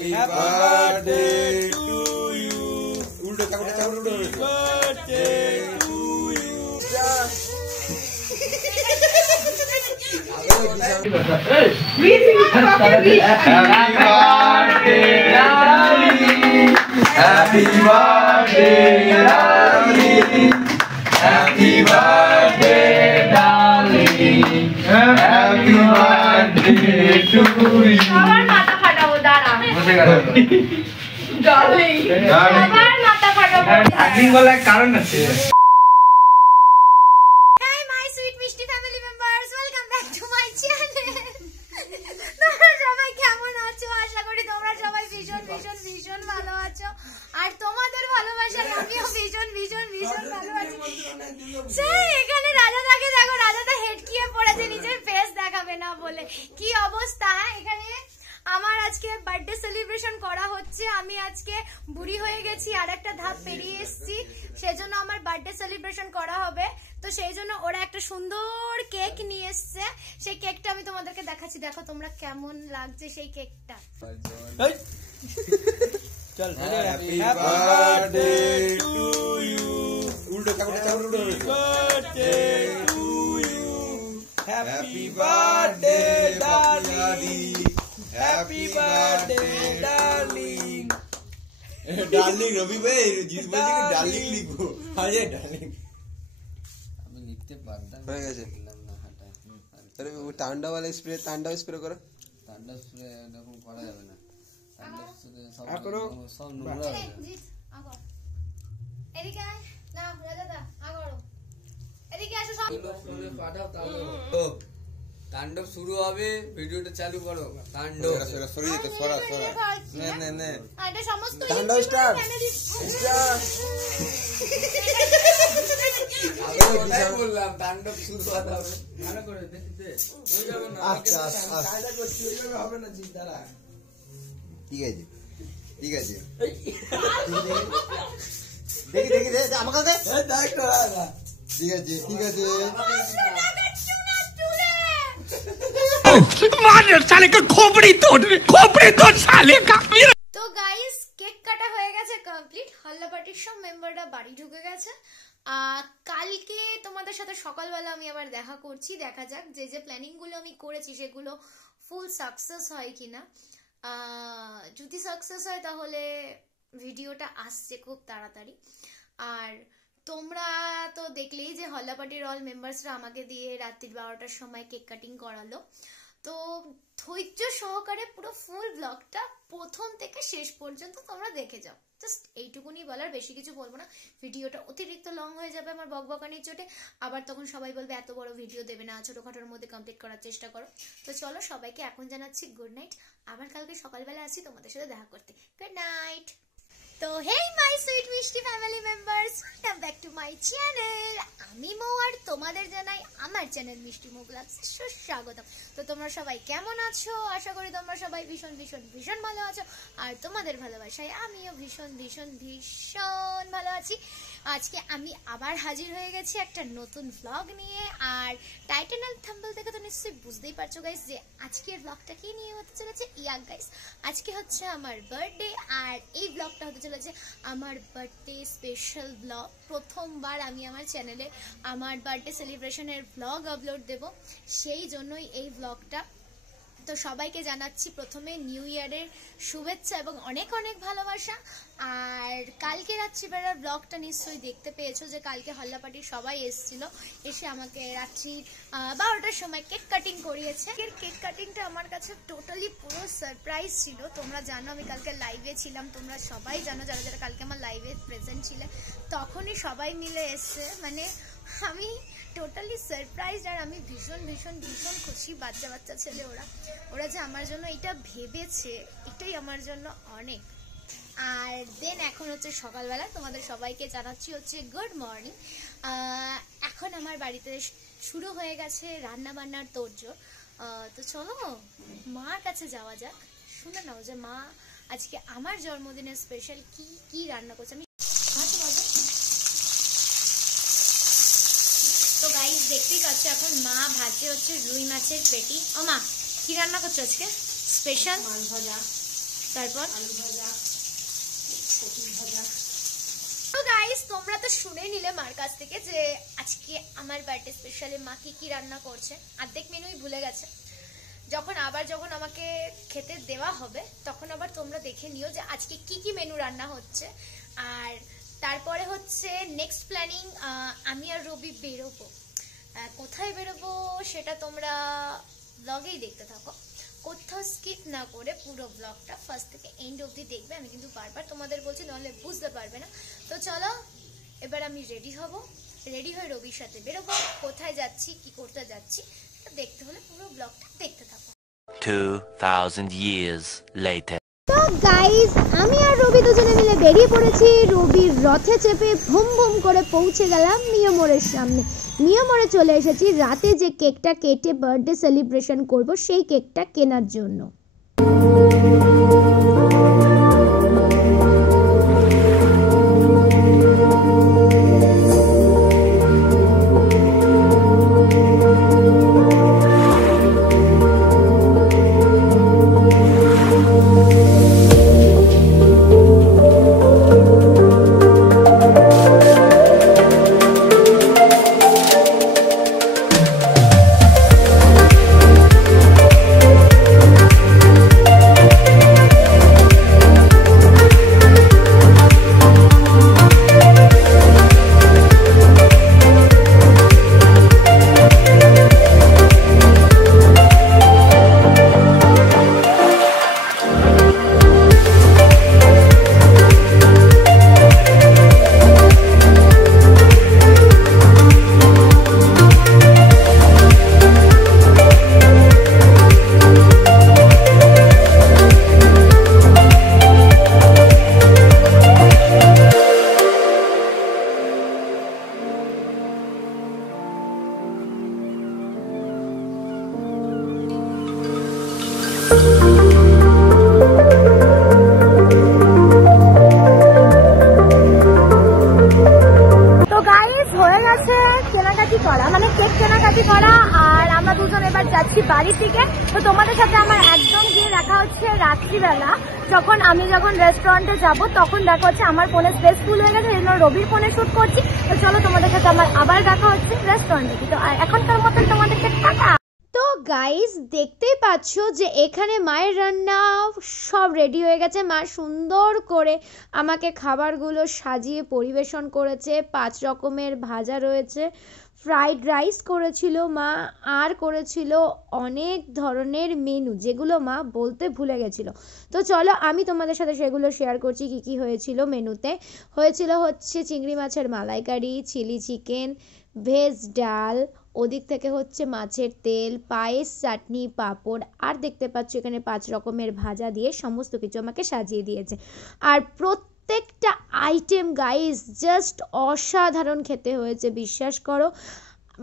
birthday to you. Udah campur udah. Birthday to you. Happy birthday, darling. Happy birthday, darling. Happy birthday, darling. Happy birthday to you. আবার মাথা ফাটাবো দাঁড়া। বসে গেল। Darling. আবার মাথা ফাটাবো। Darling বলার কারণ আছে। Hey my sweet মিষ্টি family members, welcome back to my channel. তোমরা সবাই কেমন আছো? আশা করি তোমরা সবাই ভীষণ ভালো আছো। আর তোমাদের ভালোবাসায় আমিও ভীষণ ভালো আছি। সেই এখানে রাজাদাকে দেখো, রাজাদা হেডকিয়ে পড়েছে, নিজের ফেস দেখাবে না বলে। কি অবস্থা! এখানে আমার আজকে বার্থডে সেলিব্রেশন করা হচ্ছে। আমি আজকে বুড়ি হয়ে গেছি, আর একটা ধাপ পেরিয়ে এসেছি, সেজন্য আমার বার্থডে সেলিব্রেশন করা হবে। তো সেই জন্য ওরা একটা সুন্দর কেক নিয়ে এসছে। সেই কেকটা আমি তোমাদেরকে দেখাচ্ছি, দেখো তোমরা কেমন লাগছে সেই কেকটা। চল, হ্যাপি বার্থডে টু ইউ। উল্টো চাপড় উল্টো। Birthday to you. Happy birthday darling. Happy birthday darling. Darling Robi ভাই জিত বলছি কি ডার্লিং লিখবো। আরে ডার্লিং আমি লিখতে পারতাম, হয়ে গেছে। না হাঁটা। আরে ও তান্ডব স্প্রে করো। তান্ডব স্প্রে এরকম করা যাবে না। তান্ডব স্প্রে সব নোংরা চলে, হবে। জিৎ, আগো। এদিকে আয়। না, রাজাদা, আগো। এদিকে আসো সব। ফোনে পাঠাও তাহলে। ও তান্ডব শুরু হবে, ভিডিওটা চালু করো। তান্ডব সরি যেতে সরা। নে এটা সমস্ত তান্ডব স্টার্ট। ওটাই বললাম, তান্ডব শুরু হতে হবে। ভালো করে দেখিতে হয়ে যাবে না। আচ্ছা কায়দা করছি, ওই যাবে হবে না জিত দ্বারা। ঠিক আছে দেখি দে আমাকে দেখ তো। ঠিক আছে मार साले का खोपड़ी तोड़ साले का। তো গাইস, কেক কাটা হয়ে গেছে কমপ্লিট। হল্লা পার্টির সব মেম্বাররা বাড়ি ঢুকে গেছে। কালকে তোমাদের সাথে সকালবেলা আমি আবার দেখা করছি, দেখা যাক যে প্ল্যানিং গুলো আমি করেছি সেগুলো ফুল সাকসেস হয় কিনা। যদি সাকসেস হয় তাহলে ভিডিওটা আসছে খুব তাড়াতাড়ি। আর তোমরা তো দেখলেই যে হল্লা পার্টির অল মেম্বার্সরা আমাকে দিয়ে রাত্রি 12টার সময় কেক কাটিং করালো। তো ধৈর্য সহকারে পুরো ফুল ব্লগটা প্রথম থেকে শেষ পর্যন্ত তোমরা দেখে যাও। জাস্ট এইটুকুনি বলার, বেশি কিছু বলবো না। ভিডিওটা অতিরিক্ত লং হয়ে যাবে আমার বকবকানির চোটে। আবার তখন সবাই বলবে এত বড় ভিডিও দেবে না, ছোটখাটোর মধ্যে কমপ্লিট করার চেষ্টা করো। তো চলো, সবাইকে এখন জানাচ্ছি গুড নাইট। আবার কালকে সকালবেলা আসি তোমাদের সাথে দেখা করতে। Good night. তো হেই মাই সুইট মিষ্টি family members, welcome back to my channel. আমি মৌ, আর তোমাদের জানাই আমার চ্যানেল মিষ্টি মুখ লাগছে সুস্বাগতম। তো তোমরা সবাই কেমন আছো? আশা করি তোমরা সবাই ভীষণ ভালো আছো। আর তোমাদের ভালোবাসায় আমিও ভীষণ ভালো আছি। আজকে আমি আবার হাজির হয়ে গেছি একটা নতুন ভ্লগ নিয়ে। আর টাইটেল আর থাম্বনেল থেকে তো নিশ্চয়ই বুঝতেই পারছো গাইস যে আজকের ভ্লগটা কি নিয়ে হতে চলেছে। গাইস, আজকে হচ্ছে আমার বার্থডে, আর এই ভ্লগটা হতে চলেছে আমার বার্থডে স্পেশাল ব্লগ। প্রথমবার আমি আমার চ্যানেলে আমার বার্থডে সেলিব্রেশনের ভ্লগ আপলোড দেব, সেই জন্যই এই ভ্লগটা। তো সবাইকে জানাচ্ছি প্রথমে নিউ ইয়ারের শুভেচ্ছা এবং অনেক ভালোবাসা। আর কালকে রাত্রিবেলার ব্লগটা নিশ্চয়ই দেখতে পেয়েছো যে কালকে হল্লা পার্টির সবাই এসেছিল, এসে আমাকে রাত্রি 12টার সময় কেক কাটিং করিয়েছে। কেক কাটিংটা আমার কাছে টোটালি পুরো সারপ্রাইজ ছিল। তোমরা জানো আমি কালকে লাইভে ছিলাম, তোমরা সবাই জানো যারা কালকে আমার লাইভে প্রেজেন্ট ছিলে। তখনই সবাই মিলে এসছে, মানে আমি টোটালি সারপ্রাইজ। আর আমি ভীষণ খুশি। বাচ্চা ছেলে ওরা যে আমার জন্য এটা ভেবেছে, এটাই আমার জন্য অনেক। আর দেন এখন হচ্ছে সকালবেলা, তোমাদের সবাইকে জানাচ্ছি হচ্ছে গুড মর্নিং। এখন আমার বাড়িতে শুরু হয়ে গেছে রান্না বান্নার তোড়জোড়। তো চলো মার কাছে যাওয়া যাক, শুনে নাও যে মা আজকে আমার জন্মদিনের স্পেশাল কি রান্না করছে। আমি তো গাইস দেখতেই পাচ্ছ এখন মা ভাজে হচ্ছে রুই মাছের পেটি। ও মা, কি রান্না করছো আজকে স্পেশাল? মাছ ভাজা। তারপর তো গাইস তোমরা তো শুনে নিলে মার কাছ থেকে যে আজকে আমার বার্থডে স্পেশালে মা কি রান্না করছে। অর্ধেক মেনুই ভুলে গেছে। যখন আমাকে খেতে দেওয়া হবে তখন আবার তোমরা দেখে নিও যে আজকে কি মেনু রান্না হচ্ছে। আর তারপরে হচ্ছে নেক্সট প্ল্যানিং, আমি আর রবি বেরোবো। কোথায় বেরোবো সেটা তোমরা ব্লগেই দেখতে থাকো, কোথাও স্কিপ না করে পুরো ব্লগটা ফার্স্ট থেকে এন্ড অবধি দেখবে। আমি কিন্তু বারবার তোমাদের বলছি, নাহলে বুঝতে পারবে না। তো চলো এবার আমি রেডি হয়ে রবির সাথে বেরোবো। কোথায় যাচ্ছি, কি করতে যাচ্ছি দেখতে হলে পুরো ব্লগটা দেখতে থাকো। 2000 years later. তো গাইস আমি আর রবি দুজনে মিলে বেরিয়ে পড়েছি। রবির রথে চেপে ভুম ভুম করে পৌঁছে গেলাম মিয়ামোড়ের সামনে। মিয়ামোড়ে চলে এসেছি রাতে যে কেকটা কেটে বার্থডে সেলিব্রেশন করব সেই কেকটা কেনার জন্য। বাড়ি থেকে। তো তোমাদের সাথে আমার একদম গিয়ে দেখা হচ্ছে রাত্রিবেলা, যখন রেস্টুরেন্টে যাব তখন দেখা হচ্ছে। আমার ফোনে স্পেস ফুল হয়ে গেছে, এই জন্য রবির ফোনে শুট করছি। তো চলো তোমাদের সাথে আমার আবার দেখা হচ্ছে রেস্টুরেন্টে। তো এখনকার মতন তোমাদেরকে টাটা। তো গাইস দেখতেই পাচ্ছ যে এখানে মায়ের রান্না সব রেডি হয়ে গেছে। মা সুন্দর করে আমাকে খাবারগুলো সাজিয়ে পরিবেশন করেছে। 5 রকমের ভাজা রয়েছে, ফ্রাইড রাইস করেছিল মা, আর করেছিল অনেক ধরনের মেনু যেগুলো মা বলতে ভুলে গেছিল। তো চলো আমি তোমাদের সাথে সেগুলো শেয়ার করছি কি হয়েছিল মেনুতে। হয়েছিল হচ্ছে চিংড়ি মাছের মালাইকারি, চিলি চিকেন, ভেজ ডাল, ওদিক থেকে হচ্ছে মাছের তেল, পায়েস, চাটনি, পাঁপড়, আর দেখতে পাচ্ছ এখানে 5 রকমের ভাজা দিয়ে সমস্ত কিছু আমাকে সাজিয়ে দিয়েছে। আর প্রত্যেকটা আইটেম গাইস জাস্ট অসাধারণ খেতে হয়েছে, বিশ্বাস করো।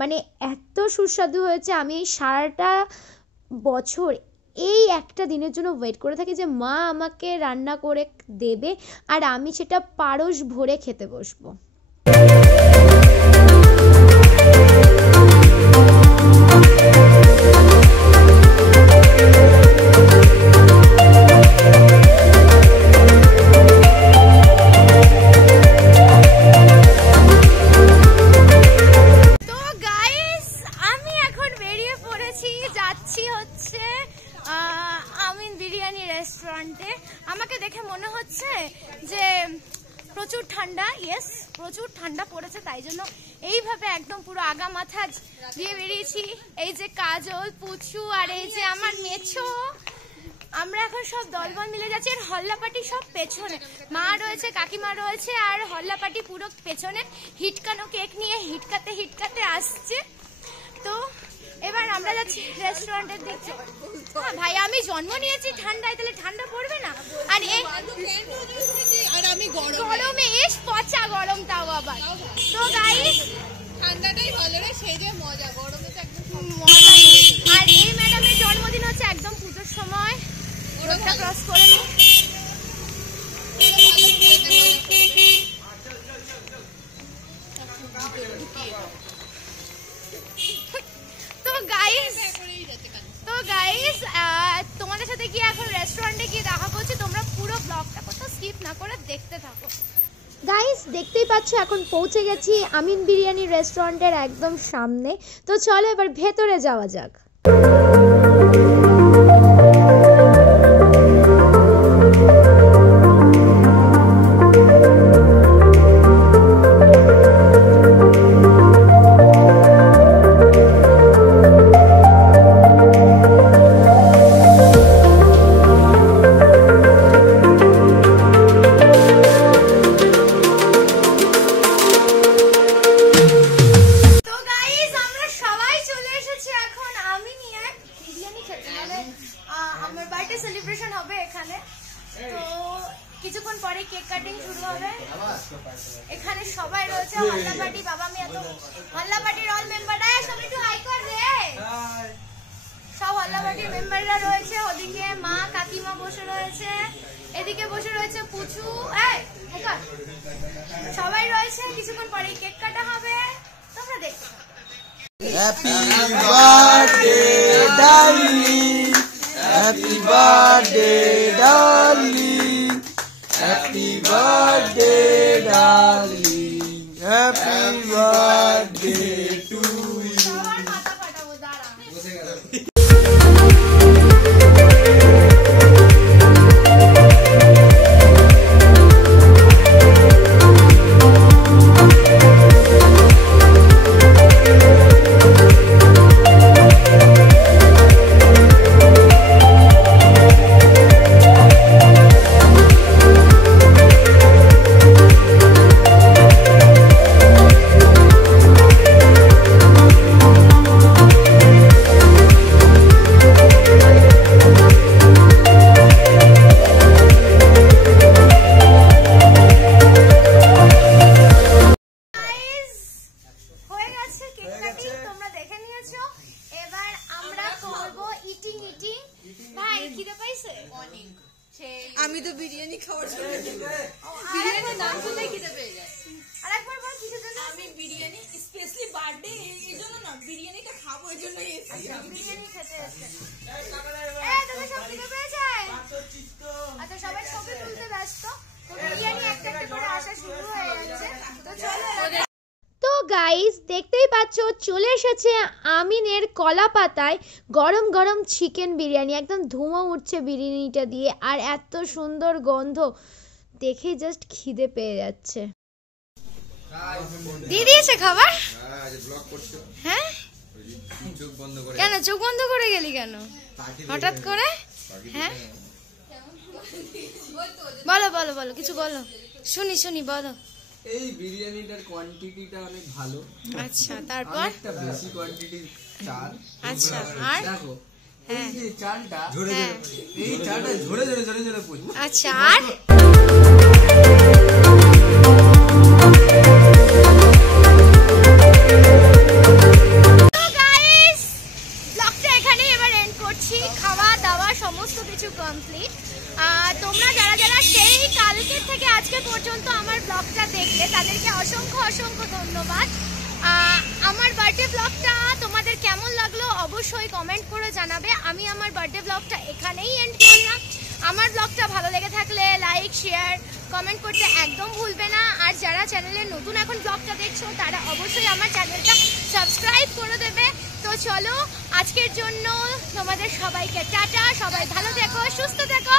মানে এত সুস্বাদু হয়েছে, আমি সারাটা বছর এই একটা দিনের জন্য ওয়েট করে থাকি যে মা আমাকে রান্না করে দেবে আর আমি সেটা পারস ভরে খেতে বসবো। আমাকে দেখে মনে হচ্ছে যে প্রচুর ঠান্ডা, ইয়েস প্রচুর ঠান্ডা পড়েছে, তাই জন্য এইভাবে একদম পুরো আগা মাথা দিয়ে বেরিয়েছি। এই যে কাজল, পুচু আর এই যে আমার মেছো, আমরা এখন সব দলবল মিলে যাচ্ছি। আর হল্লাপাটি সব পেছনে, মা রয়েছে, কাকিমা রয়েছে, আর হল্লাপাটি পুরো পেছনে হিটকানো কেক নিয়ে হিটকাতে আসছে। তো এবার আমরা যাচ্ছি রেস্টুরেন্টের দিকে। হ্যাঁ ভাই, আমি জন্ম নিয়েছি ঠান্ডায়, তাহলে ঠান্ডা পড়বে না? আর আমি গরমে এস পচা গরম, তাও আবার। তো গাইস ঠান্ডাটাই ভালো রে, সেই যে মজা, গরমে তো একদম মজা। আর এই ম্যাডামের জন্মদিন হচ্ছে একদম পুজোর সময়, রোডটা ক্রস করে নি। তো গাইস তোমাদের সাথে গিয়ে এখন রেস্টুরেন্টে গিয়ে দেখা করছি। তোমরা গাইস দেখতেই পাচ্ছ এখন পৌঁছে গেছি আমিন বিরিয়ানি রেস্টুরেন্টের একদম সামনে। তো চলো এবার ভেতরে যাওয়া যাক। আমার বার্থডে সেলিব্রেশন হবে এখানে, তো কিছুক্ষণ পরে কেক কাটিং শুরু হবে। এখানে সবাই রয়েছে, হল্লা পার্টি বাবা মিয়া, তো হল্লা পার্টির অল মেম্বাররা সব একটু হাই কর রে। সব হল্লা পার্টির মেম্বাররা রয়েছে, ওদিকে মা কাকিমা বসে রয়েছে, এদিকে বসে রয়েছে পুচু, সবাই রয়েছে। কিছুক্ষণ পরে কেক কাটা হবে, তোমরা দেখো। Happy birthday, darling. Happy birthday, darling. Happy birthday, darling. Happy birthday to you. সবার মাথা ফাটাবো, দাঁড়া। আমি তো বিরিয়ানি খাওয়ার জন্য বিরিয়ানি নাম শুনলে খেতে পেয়ে যায়। আরেকবার বল কিসের জন্য? আমি বিরিয়ানি স্পেশালি বার্থডে এই জন্য না, বিরিয়ানিটা খাবো এই জন্যই এসেছি। বিরিয়ানি খেতে এসেছে। তোদের সব খেতে পেয়েছে? আচ্ছা, সবাই ছবি তুলতে ব্যস্ত, তো বিরিয়ানি একটা একটা করে আসা শুরু হয়ে যাচ্ছে। তো চলো। তো গাইস দেখতেই পাচ্ছ চলে এসেছে আমিনের কলা পাতায় গরম গরম চিকেন বিরিয়ানি, একদম ধোঁয়া উঠছে বিরিয়ানিটা দিয়ে, আর এত সুন্দর গন্ধ দেখে জাস্ট খিদে পেয়ে যাচ্ছে। দিয়ে দিয়েছে খাবার? হ্যাঁ, কেন চোখ বন্ধ করে গেলি কেন হঠাৎ করে? হ্যাঁ বলো বলো বলো, কিছু বলো, শুনি শুনি, বলো। এই বিরিয়ানিটার কোয়ান্টিটিটা অনেক ভালো। আচ্ছা, তারপর একটা বেশি কোয়ান্টিটির চাল। আচ্ছা, আর দেখো হ্যাঁ এই যে চালটা, হ্যাঁ এই চালটা ঝরে ঝরে ঝরে ঝরে পড়ছে। আচ্ছা, আর খাওয়া দাওয়া সমস্ত কিছু কমপ্লিট। তোমরা যারা যারা সেই কালকে থেকে আজকে পর্যন্ত আমার ব্লগটা দেখলে তাদেরকে অসংখ্য অসংখ্য ধন্যবাদ। আমার বার্থডে ব্লগটা তোমাদের কেমন লাগলো অবশ্যই কমেন্ট করে জানাবে। আমি আমার বার্থডে ব্লগটা এখানেই এন্ড করলাম। আমার ব্লগটা ভালো লেগে থাকলে লাইক শেয়ার কমেন্ট করতে একদম ভুলবে না। আর যারা চ্যানেলে নতুন এখন ব্লগটা দেখছো তারা অবশ্যই আমার চ্যানেলটা সাবস্ক্রাইব করে দেবে। তো চলো আজকের জন্য তোমাদের সবাইকে টাটা, সবাই ভালো থেকো, সুস্থ থেকো।